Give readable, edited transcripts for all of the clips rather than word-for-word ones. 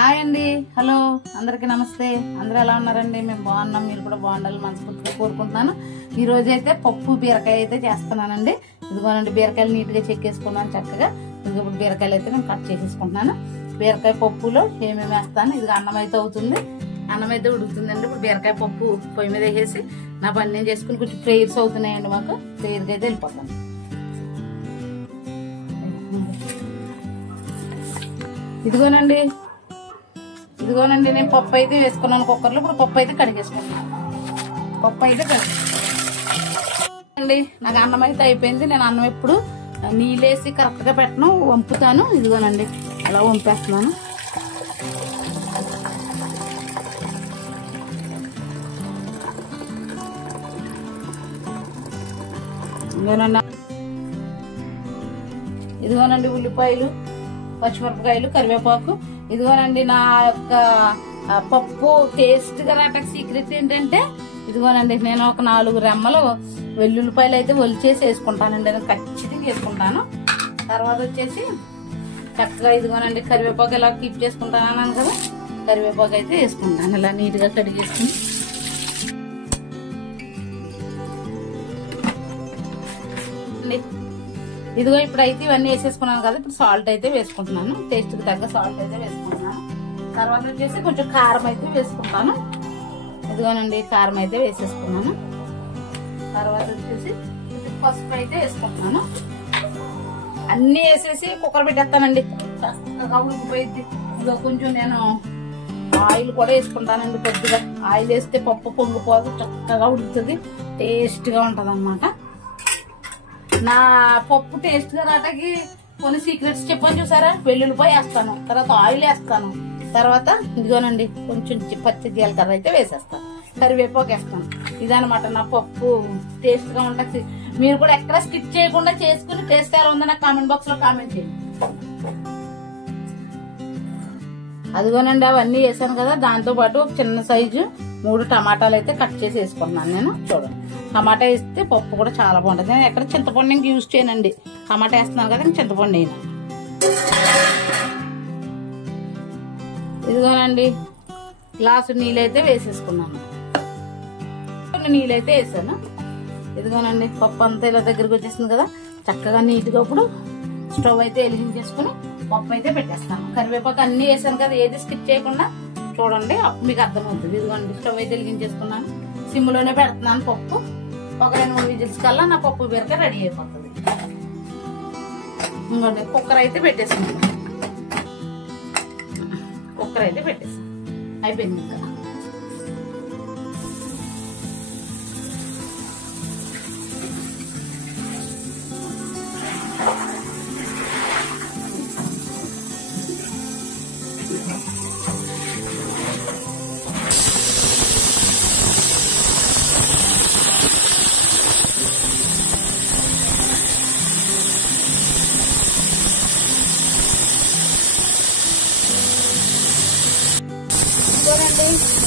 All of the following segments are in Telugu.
హాయ్ అండి, హలో అందరికీ నమస్తే. అందరూ ఎలా ఉన్నారండి? మేము బాగున్నాం, మీరు కూడా బాగుండాలి మనస్ఫూర్తిగా కోరుకుంటున్నాను. ఈ రోజు అయితే పప్పు బీరకాయ అయితే చేస్తున్నానండి. ఇదిగోనండి, బీరకాయలు నీట్గా చెక్కేసుకున్నాను చక్కగా. ఇప్పుడు బీరకాయలు అయితే నేను కట్ చేసేసుకుంటున్నాను. బీరకాయ పప్పులో ఏమేమి వేస్తాను. ఇది అన్నం అయితే అవుతుంది, అన్నం అయితే ఉడుకుతుందండి. ఇప్పుడు బీరకాయ పప్పు పొయ్యి మీద వేసేసి నా పని నేను చేసుకుని కొంచెం ప్రేయర్స్ అవుతున్నాయండి. మాకు ప్రేయర్కి అయితే వెళ్ళిపోతాను. ఇదిగోనండి నేను పప్పు అయితే వేసుకున్నాను కుక్కర్లో. ఇప్పుడు పప్పు అయితే కడిగేసుకున్నాను. పప్పు అయితే కడిగేసుకోండి. నాకు అన్నం అయితే అయిపోయింది. నేను అన్నం ఎప్పుడు నీళ్ళేసి కరెక్ట్గా పెట్టను, వంపుతాను. ఇదిగోనండి అలా వంపేస్తున్నాను. ఇదిగోనండి ఉల్లిపాయలు, పచ్చిమిరపకాయలు, కరివేపాకు. ఇదిగోనండి నా యొక్క పప్పు టేస్ట్ గా రావడానికి సీక్రెట్ ఏంటంటే ఇదిగోనండి, నేను ఒక 4 రెమ్మలు వెల్లుల్లిపాయలు అయితే ఒలిచేసి వేసుకుంటానండి. నేను ఖచ్చితంగా వేసుకుంటాను. తర్వాత వచ్చేసి చక్కగా ఇదిగోనండి కరివేపాకు ఇలా కీప్ చేసుకుంటాను అన్నాను కదా, కరివేపాకు అయితే వేసుకుంటాను. ఇలా నీట్ గా కడిగేసుకుని ఇదిగో ఇప్పుడైతే ఇవన్నీ వేసేసుకున్నాను కదా. ఇప్పుడు సాల్ట్ అయితే వేసుకుంటున్నాను, టేస్ట్ కి తగ్గ సాల్ట్ అయితే వేసుకుంటున్నాను. తర్వాత వచ్చేసి కొంచెం కారం అయితే వేసుకుంటాను. ఇదిగోనండి కారం అయితే వేసేసుకున్నాను. తర్వాత వచ్చేసి పసుపు అయితే వేసుకుంటున్నాను. అన్ని వేసేసి కుక్కర్ పెట్టేస్తానండి, చక్కగా ఉడికిపోయింది. ఇదిగో కొంచెం నేను ఆయిల్ కూడా వేసుకుంటానండి. కొద్దిగా ఆయిల్ వేస్తే పప్పు పొంగిపోదు, చక్కగా ఉడుకుతుంది, టేస్ట్ గా ఉంటది అన్నమాట. నా పప్పు టేస్ట్ గా రావడానికి కొన్ని సీక్రెట్స్ చెప్పని చూసారా? వెల్లుల్లిపాయ వేస్తాను, తర్వాత ఆయిల్ వేస్తాను, తర్వాత ఇదిగోనండి కొంచెం పచ్చి జీలకర్ర అయితే వేసేస్తాను, కరివేపాకు వేస్తాను. ఇదనమాట నా పప్పు టేస్ట్ గా ఉంటుంది. మీరు కూడా ఎక్కడ స్కిప్ చేయకుండా చేసుకుని టేస్ట్ ఎలా ఉందో నాకు కామెంట్ బాక్స్ లో కామెంట్ చేయండి. అదిగోనండి అవన్నీ వేసాను కదా. దాంతో పాటు ఒక చిన్న సైజు 3 టమాటాలు అయితే కట్ చేసి వేసుకుంటున్నాను నేను. చూడండి, టమాటా వేస్తే పప్పు కూడా చాలా బాగుంటుంది. నేను ఎక్కడ చింతపండు ఇంక యూజ్ చేయనండి, టమాటా వేస్తున్నాను కదా, ఇంక చింతపండు వేయను. ఇదిగోనండి గ్లాసు నీళ్ళైతే వేసేసుకున్నాను, నీళ్ళైతే వేసాను. ఇదిగోనండి పప్పు అంతా ఇలా దగ్గరికి వచ్చేసింది కదా, చక్కగా నీట్గా ఇప్పుడు స్టవ్ అయితే వెలిగించేసుకుని పప్పు అయితే పెట్టేస్తాను. కరివేపాకు అన్ని వేసాను కదా, ఏది స్కిప్ చేయకుండా చూడండి, అప్పుడు మీకు అర్థమవుతుంది. ఇదిగోండి స్టవ్ అయితే వెలిగించేసుకున్నాను, సిమ్ లోనే పెడుతున్నాను. పప్పు ఒక 2-3 విజిల్స్ కల్లా నా పప్పు బీరకాయ రెడీ అయిపోతుంది. ఇంకోండి కుక్కర్ అయితే పెట్టేసాను, కుక్కర్ అయితే పెట్టేసాను, అయిపోయింది ఇంకా.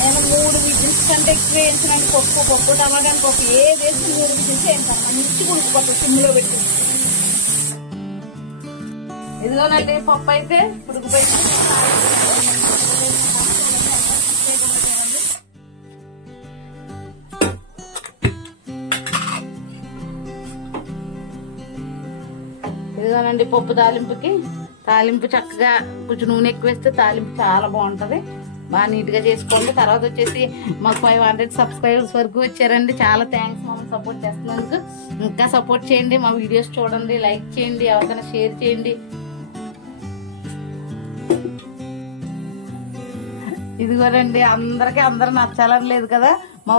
నేను 3 విజిల్స్ కంటే ఎక్కువ వేయించినాను. పప్పు టమాటా పప్పు ఏది వేసి 3 విజిల్స్ వేయించాను. మంచి ఉడికిపోతుంది సిమ్లో పెట్టి. ఇదిగోనండి పప్పు అయితే ఉడికిపోయింది. ఇదిగోనండి పప్పు తాలింపు చక్కగా కొంచెం నూనె ఎక్కువ వేస్తే తాలింపు చాలా బాగుంటది. బాగా నీట్ గా చేసుకోండి. తర్వాత వచ్చేసి మాకు 500 సబ్స్క్రైబర్స్ వరకు వచ్చారండి. చాలా థ్యాంక్స్ మమ్మల్ని సపోర్ట్ చేస్తున్నందుకు. ఇంకా సపోర్ట్ చేయండి, మా వీడియోస్ చూడండి, లైక్ చేయండి, ఎవరికైనా షేర్ చేయండి. ఇదిగోనండి అందరూ నచ్చాలని లేదు కదా, నా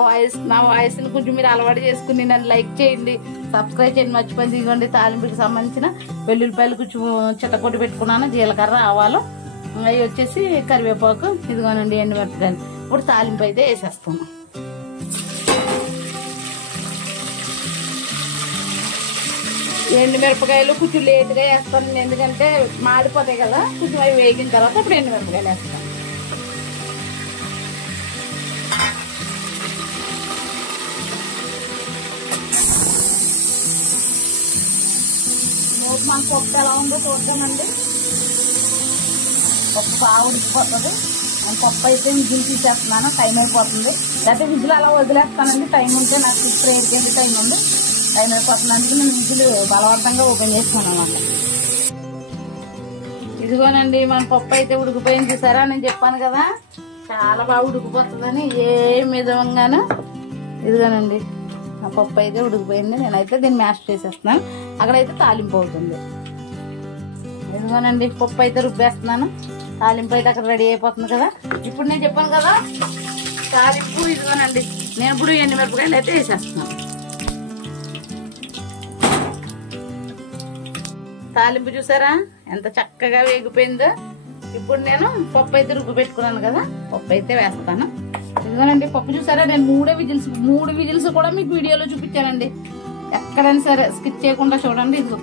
వాయిస్ ని కొంచెం మీరు అలవాటు చేసుకుని నన్ను లైక్ చేయండి, సబ్స్క్రైబ్ చేయండి మర్చిపోయింది. ఇదిగోండి తాలింపుకి సంబంధించిన వెల్లుల్లిపాయలు కొంచెం చిట్టకొట్టి పెట్టుకున్నాను, జీలకర్ర, ఆవాలు, అవి వచ్చేసి కరివేపాకు, ఇదిగోనండి ఎండుమిరపకాయలు. ఇప్పుడు తాలింపు అయితే వేసేస్తాను. ఎండుమిరపకాయలు కొంచెం లేట్గా వేస్తాను, ఎందుకంటే మాడిపోతాయి కదా. కొంచెం అవి వేగిన తర్వాత ఇప్పుడు ఎండుమిరపకాయలు వేస్తాను. మన పప్పు ఎలా ఉందో చూద్దామండి. పప్పు బాగా ఉడికిపోతుంది. నేను పప్పు అయితే విజిల్ తీసేస్తున్నాను, టైం అయిపోతుంది. లేకపోతే విజిల్ అలా వదిలేస్తానండి, టైం ఉంటే నాకు ఇప్పుడు ఏడికెళ్ళి టైం ఉంది, టైం అయిపోతుంది. అందుకే నేను విజిల్ బలవంతంగా ఓపెన్ చేస్తాను అన్నమాట. ఇదిగోనండి మన పప్పు అయితే ఉడికిపోయింది చూసారా. నేను చెప్పాను కదా చాలా బాగా ఉడికిపోతుందని, ఏ విధంగాను. ఇదిగోనండి ఆ పప్పు అయితే ఉడికిపోయింది. నేనైతే దీన్ని మ్యాష్ చేసేస్తున్నాను, అక్కడైతే తాలింపు అవుతుంది. ఇదిగోనండి పప్పు అయితే రుబ్బేస్తున్నాను, తాలింపు అయితే అక్కడ రెడీ అయిపోతుంది కదా. ఇప్పుడు నేను చెప్పాను కదా తాలింపు, ఇదిగోనండి నేను ఇప్పుడు ఎండుమిరపకాయలు అయితే వేసేస్తున్నాను. తాలింపు చూసారా ఎంత చక్కగా వేగిపోయిందో. ఇప్పుడు నేను పప్పు అయితే రుబ్బు పెట్టుకున్నాను కదా, పప్పు అయితే వేస్తాను. ఇదిగోనండి పప్పు చూసారా, నేను మూడు విజిల్స్ కూడా మీకు వీడియోలో చూపించానండి. ఎక్కడైనా సరే స్కిప్ చేయకుండా చూడండి. ఇదిగో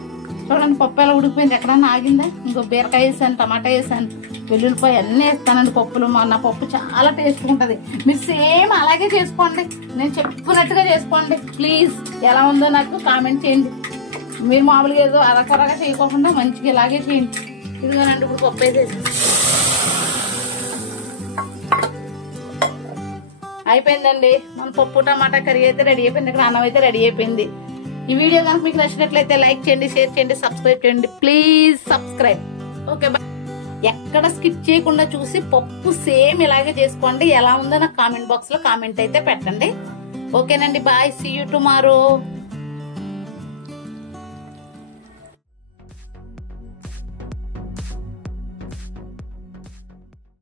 చూడండి పప్పు ఎలా ఉడికిపోయింది, ఎక్కడన్నా ఆగిందా. ఇంకో బీరకాయ వేసాను, టమాటా వేసాను, వెల్లుల్లిపాయ అన్నీ వేస్తానండి పప్పులు. నా పప్పు చాలా టేస్ట్ ఉంటుంది. మీరు సేమ్ అలాగే చేసుకోండి, నేను చెప్పినట్టుగా చేసుకోండి ప్లీజ్. ఎలా ఉందో నాకు కామెంట్ చేయండి. మీరు మామూలుగా ఏదో అరకొరగా చేయకోకుండా మంచిగా ఇలాగే చేయండి. ఇదిగోనండి ఇప్పుడు పప్పు వేసేసి అయిపోయిందండి. మన పప్పు టమాటా కర్రీ అయితే రెడీ అయిపోయింది, ఇక్కడ అన్నం అయితే రెడీ అయిపోయింది. ఈ వీడియో కనుక మీకు నచ్చినట్లయితే లైక్ చేయండి, షేర్ చేయండి, సబ్స్క్రైబ్ చేయండి. Please subscribe. Okay bye. ఎక్కడ స్కిప్ చేయకుండా చూసి పప్పు సేమ్ ఇలాగే చేసుకోండి. ఎలా ఉందో నాకు కామెంట్ బాక్స్ లో కామెంట్ అయితే పెట్టండి. ఓకేనండి బాయ్, సీ యూ టుమారో.